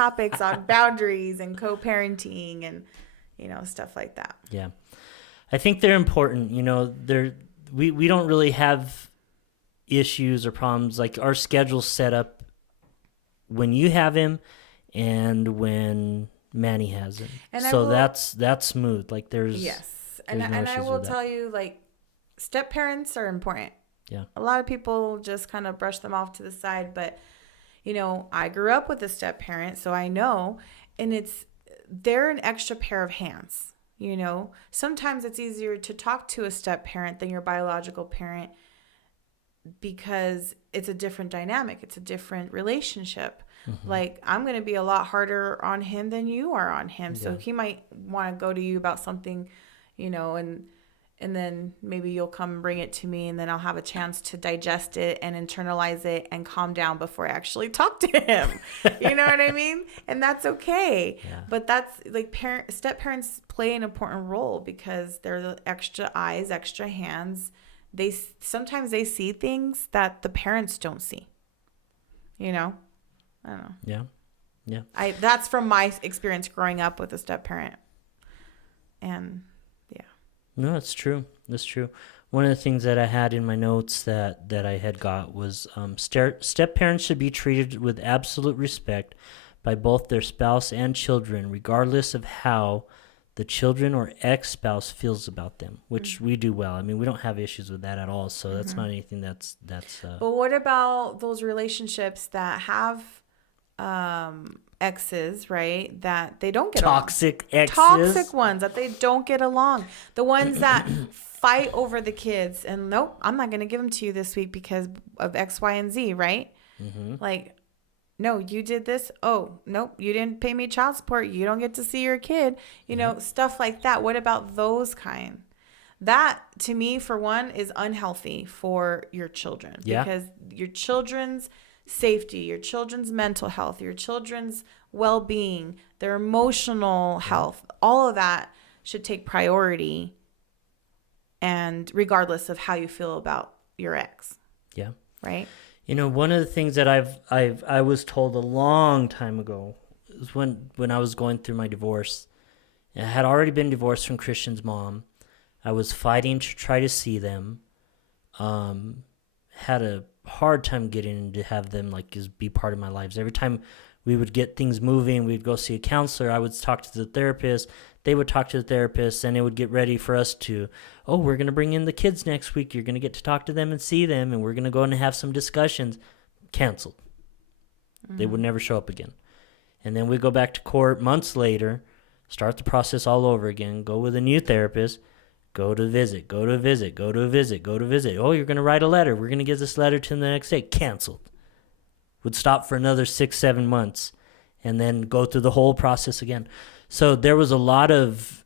topics on boundaries and co-parenting and, stuff like that. Yeah. I think they're important. We don't really have issues or problems. Like, our schedule's set up when you have him and when Manny has him. And so that's smooth. Like, there's yes. And I will tell you, like, step parents are important. Yeah. A lot of people just kind of brush them off to the side, but I grew up with a step parent, so I know, and they're an extra pair of hands. Sometimes it's easier to talk to a step parent than your biological parent because it's a different dynamic. It's a different relationship. Mm-hmm. Like, I'm going to be a lot harder on him than you are on him. Yeah. So he might want to go to you about something, and then maybe you'll come and bring it to me, and then I'll have a chance to digest it and internalize it and calm down before I actually talk to him. You know what I mean? And that's okay. Yeah. But that's like step parents play an important role because they're the extra eyes, extra hands. Sometimes they see things that the parents don't see. I don't know. Yeah. Yeah. That's from my experience growing up with a step parent. And no, it's true. That's true. One of the things that I had in my notes that I had got was step parents should be treated with absolute respect by both their spouse and children, regardless of how the children or ex-spouse feels about them, which mm-hmm. we do well. I mean, we don't have issues with that at all, so that's mm-hmm. not anything that's. But what about those relationships that have exes, right, that they don't get toxic along. Exes, toxic ones that they don't get along, the ones that fight over the kids, and nope, I'm not going to give them to you this week because of X, Y, and Z, right? Mm-hmm. Like, no, you did this. Oh, nope, you didn't pay me child support. You don't get to see your kid. Stuff like that. What about those kind? That, to me, for one, is unhealthy for your children. Yeah. Because your children's safety, your children's mental health, your children's well-being, their emotional health, all of that should take priority, and regardless of how you feel about your ex. Yeah. Right? One of the things that I was told a long time ago is when I was going through my divorce. I had already been divorced from Christian's mom. I was fighting to try to see them. Had a hard time getting to have them be part of my lives. Every time we would get things moving, we'd go see a counselor. I would talk to the therapist. They would talk to the therapist, and it would get ready for us to, we're going to bring in the kids next week. You're going to get to talk to them and see them, and we're going to go and have some discussions. Canceled. Mm-hmm. They would never show up again. And then we go back to court months later, start the process all over again, go with a new therapist, go to visit, go to visit, go to visit, go to visit. Oh, you're going to write a letter. We're going to give this letter to them the next day. Canceled. Would stop for another 6-7 months and then go through the whole process again. So there was a lot of